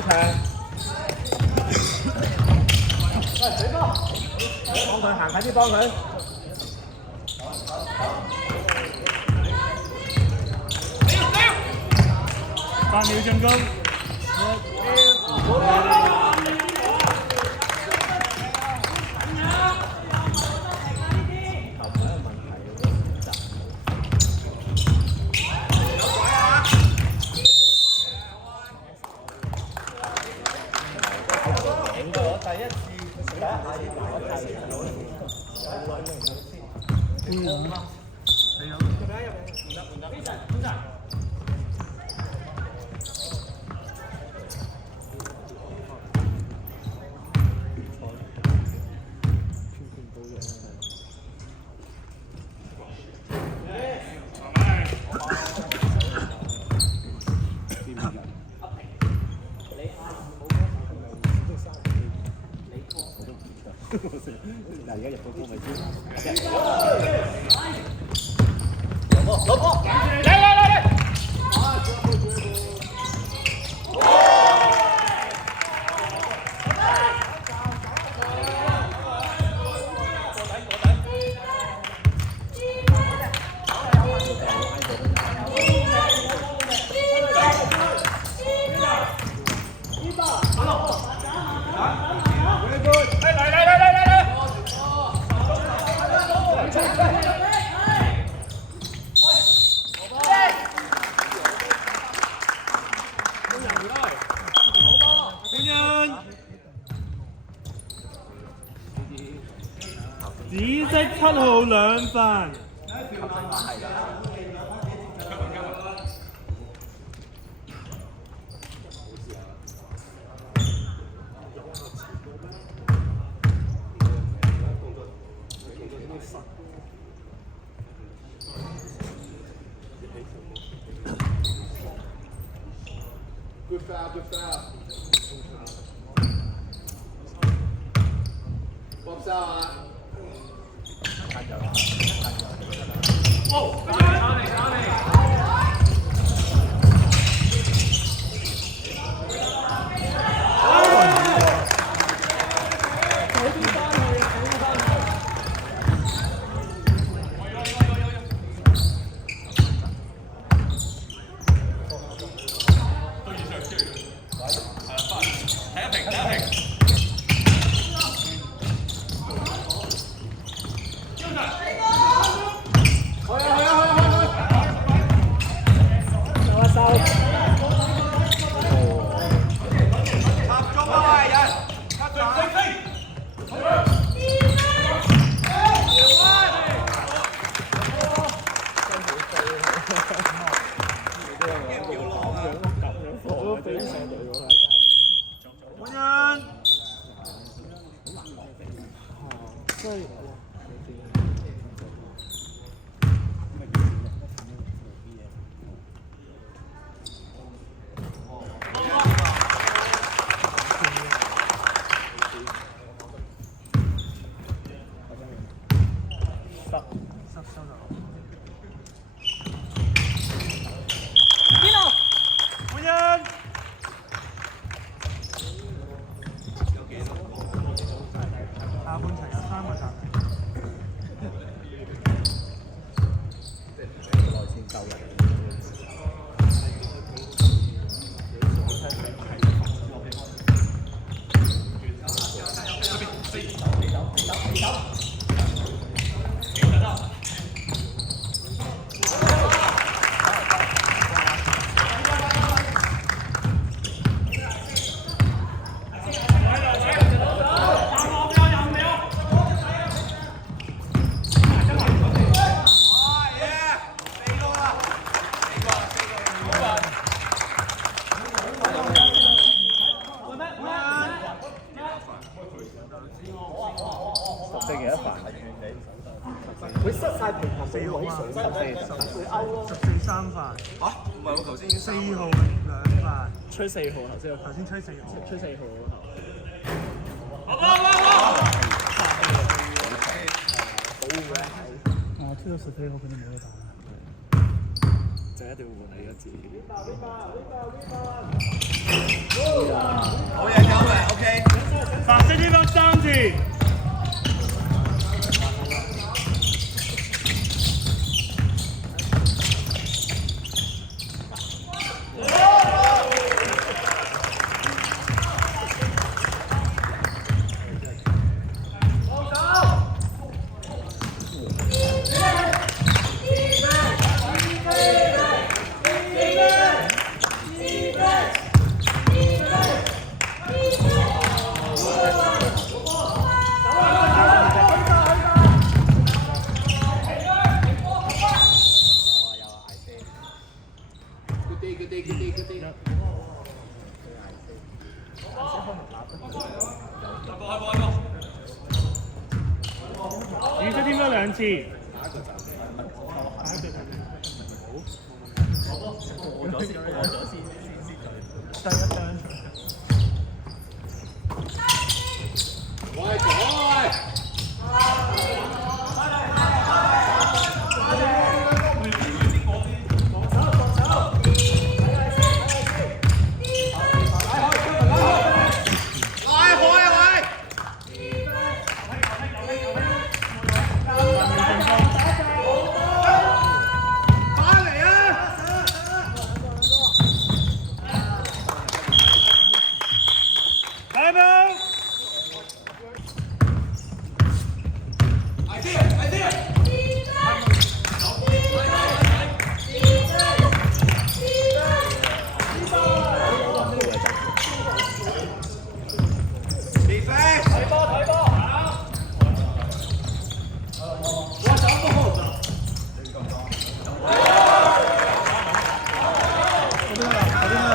下場。喂，水波，幫佢行近啲，幫佢。8秒進攻。嗱，而家入到波咪知。攞波！嚟！紫色7號2分。Good foul. Box out 啊！哦，打你！會失曬平衡4位水14 3分。嚇？唔係我頭先已經4號2分。吹4號頭先吹4號。吹4號嗰頭。吹到14號佢哋冇得打。就一定要換你一次。好嘢，九嘅 OK。白色呢個3字。紫色添多2次。第一張。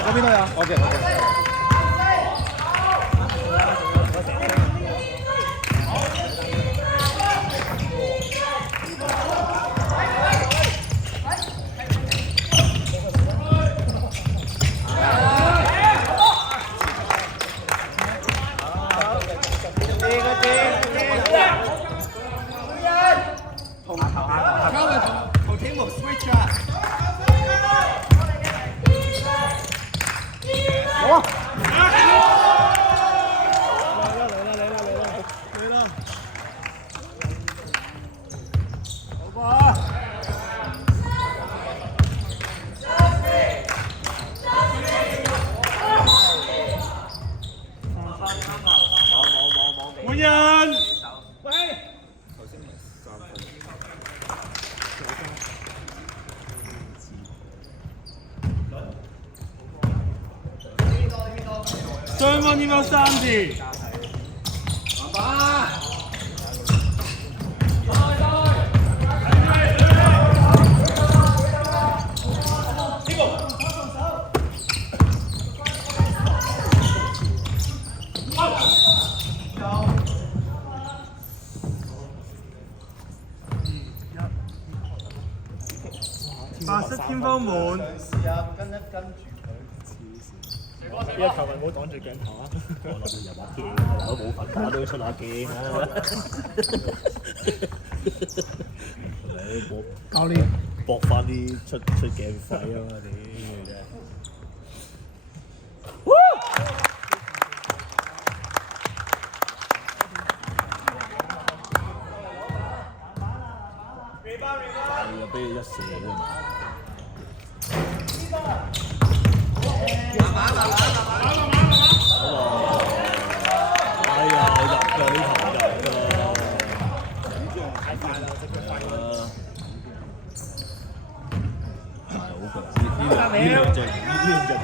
嗰邊都有。OK。同天幕 switch 啊！好啊！嚟啦！好吧。換人。喂。雙方添多3字。白色天方門。試下跟住佢。呢個球迷唔好擋住鏡頭啊！我諗住入下鏡啊，大佬冇份打都要出下鏡啊！教練搏翻啲出鏡費啊嘛！屌真係。又俾你一射啫。哎呀，入咗呢頭入㗎，太快啦！即係快啦。好強！呢兩隻點得？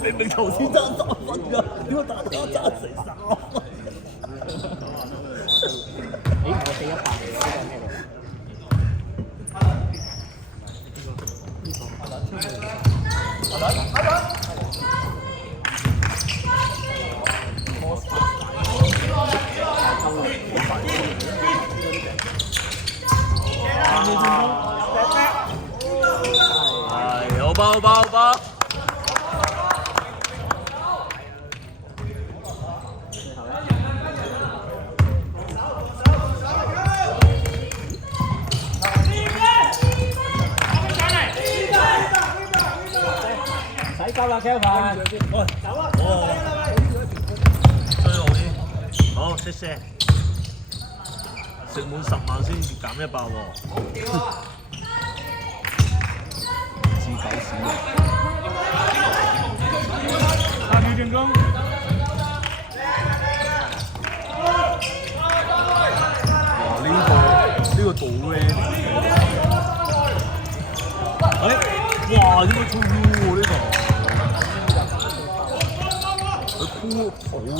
明明頭先爭3分㗎，點解打係，好包好包好包。使夠啦 ，Kevin。喂，哦，追好啲，好，謝謝。食滿10萬先減100喎。自狗屎啊！下秒進攻。哇！呢個倒咧，哇！點解粗 U 喎呢個？佢箍好喎。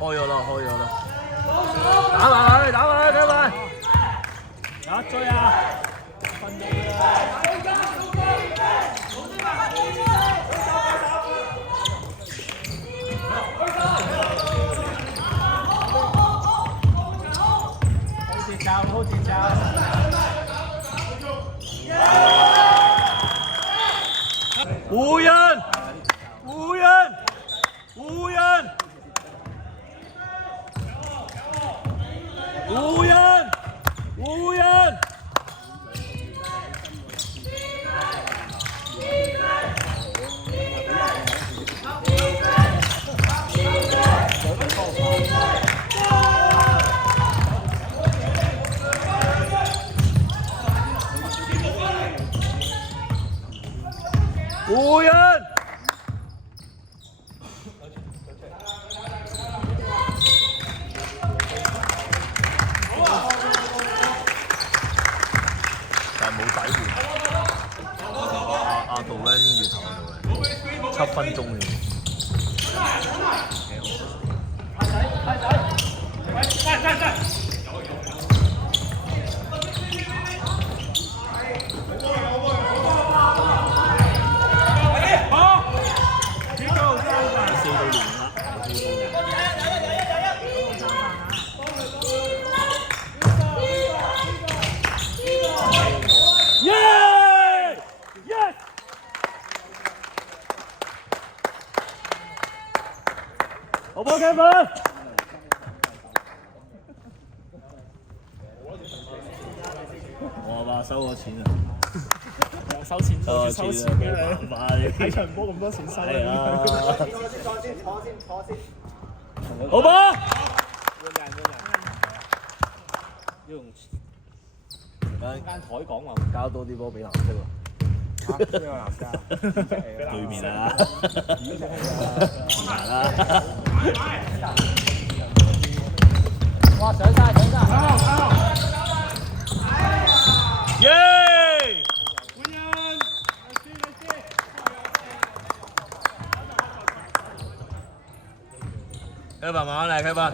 開咗啦！打埋佢，睇埋。啊，追啊！好節奏。湖人！湖人！但係冇底換。阿杜咧月頭嗰度嘅7分鐘嘅。好波 Kevin！ 我話收咗錢啊！收錢多收錢嘅冇辦法你睇場波咁多錢收係啊！坐先。好波！要用間台講話交多啲波俾藍色喎。邊個男家？對面啊！啦！哇！上晒！耶！開慢慢嚟，開吧。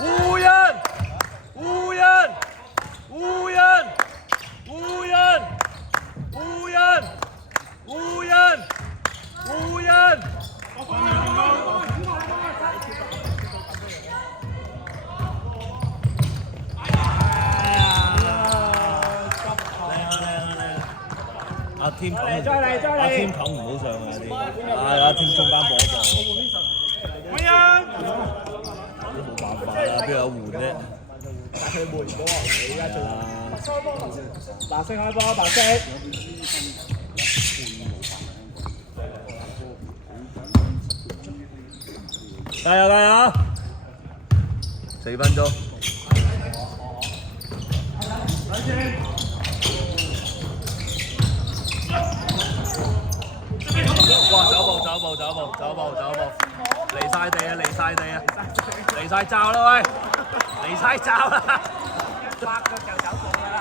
湖人！添冚，再嚟阿添冚唔好上啊啲，阿添中間搏一搏。換人。都冇辦法啦，邊有換啫？但佢換唔到啊！你而家做白色開波，白色。加油加油！4分鐘。哇！走步，離晒地啊！離晒罩啦喂！離晒罩啦！8腳就走步㗎啦。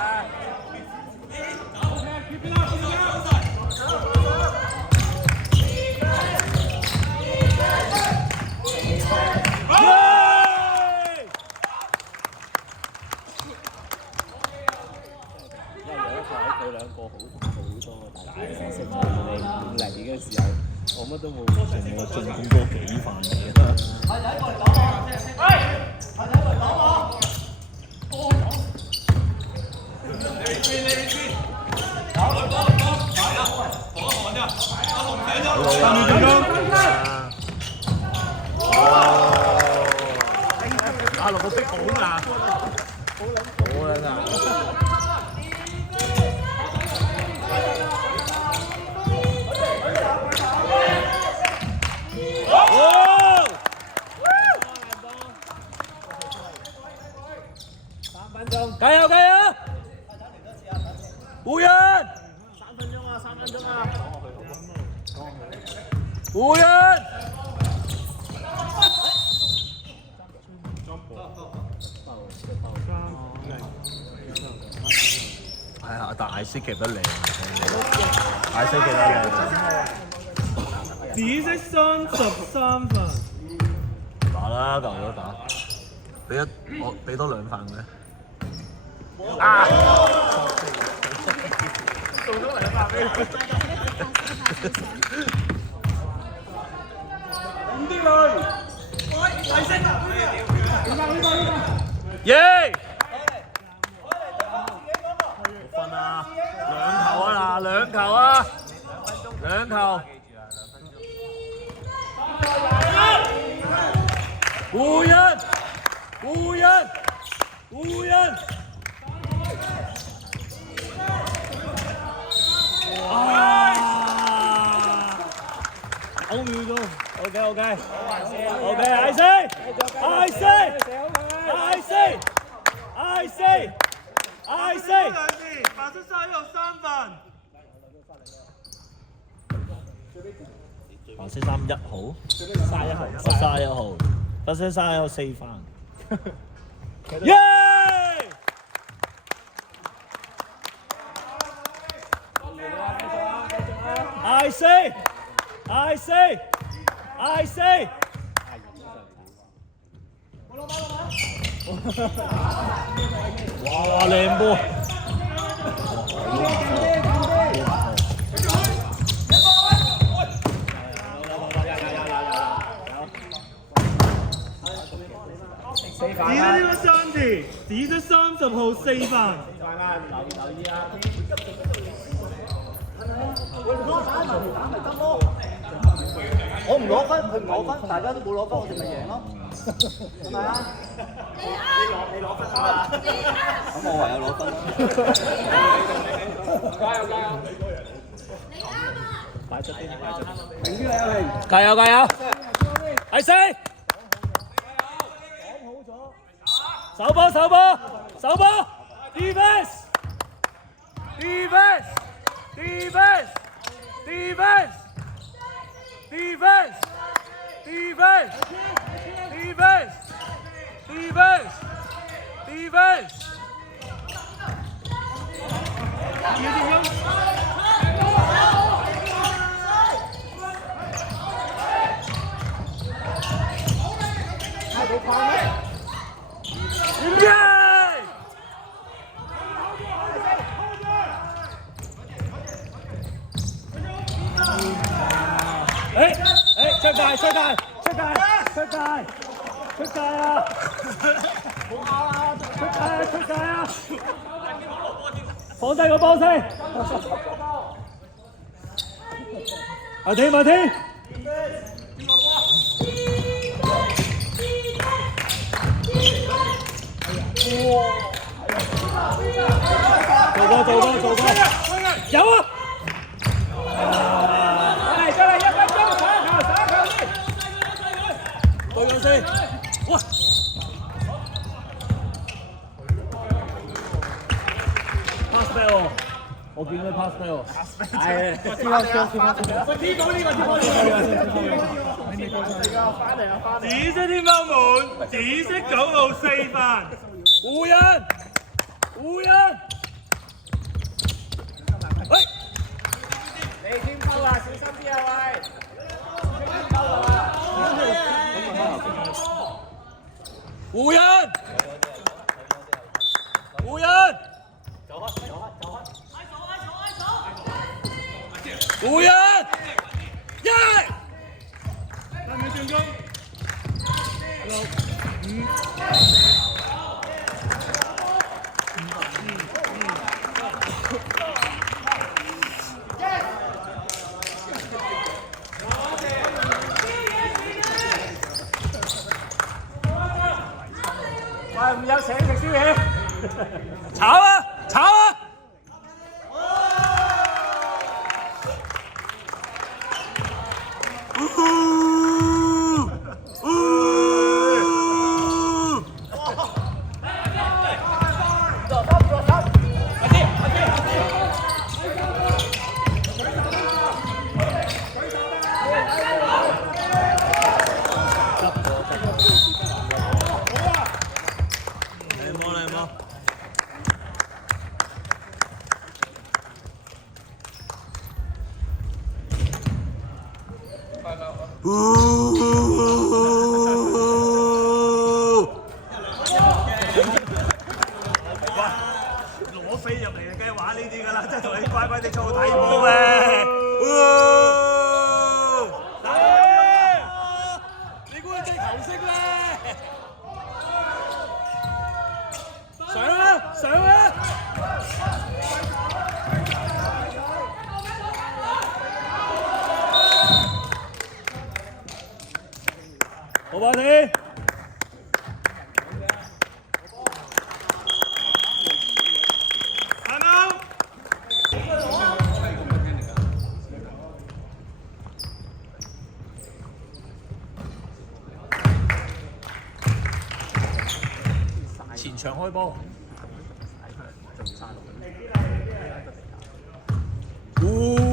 佢兩個好多大嘅食材，你嚟嘅時候，我乜都冇，全部進攻多幾飯嚟嘅。阿六個逼好硬，好撚硬。加油加油！湖人！3分鐘啊！湖人！係啊，但艾斯夾得靚，艾斯夾得靚。紫色33分。打啦，夠咗打。俾多2飯佢。啊！做咗2飯俾佢。5啲佢。衛星啊！耶！分啊！2球啊嗱，2球啊！2球。湖人！啊！9秒鐘 ，OK，I see，白色衫有3分。白色衫1號，31號，白色衫有4飯。耶！I see。哇！靚波。紫色呢個3字，紫色30號4分。我唔攞分，佢唔攞分，大家都冇攞分，我哋咪贏咯，係咪啊？你攞分啊！咁我唯有攞分。加油！擺出邊，明啲嚟啊！加油！I see。手波 ！Defense！ 出界啊！放低個波先。馬天馬天。做過，有啊！再嚟1分鐘，打球先，對佢先，哇！pass 俾我，我見佢 pass 俾我，係，天方紫色天方門，紫色9號4番，湖人。喂，你天拋啊，小心啲啊喂！湖人，耶！3秒進攻，6、5。喂，唔有請食宵夜，炒啊！攞飛入嚟就梗係玩呢啲㗎啦，即係同你乖乖地做睇波咩？你估佢真係球星咩？上啊！好吧你。前場開波。哦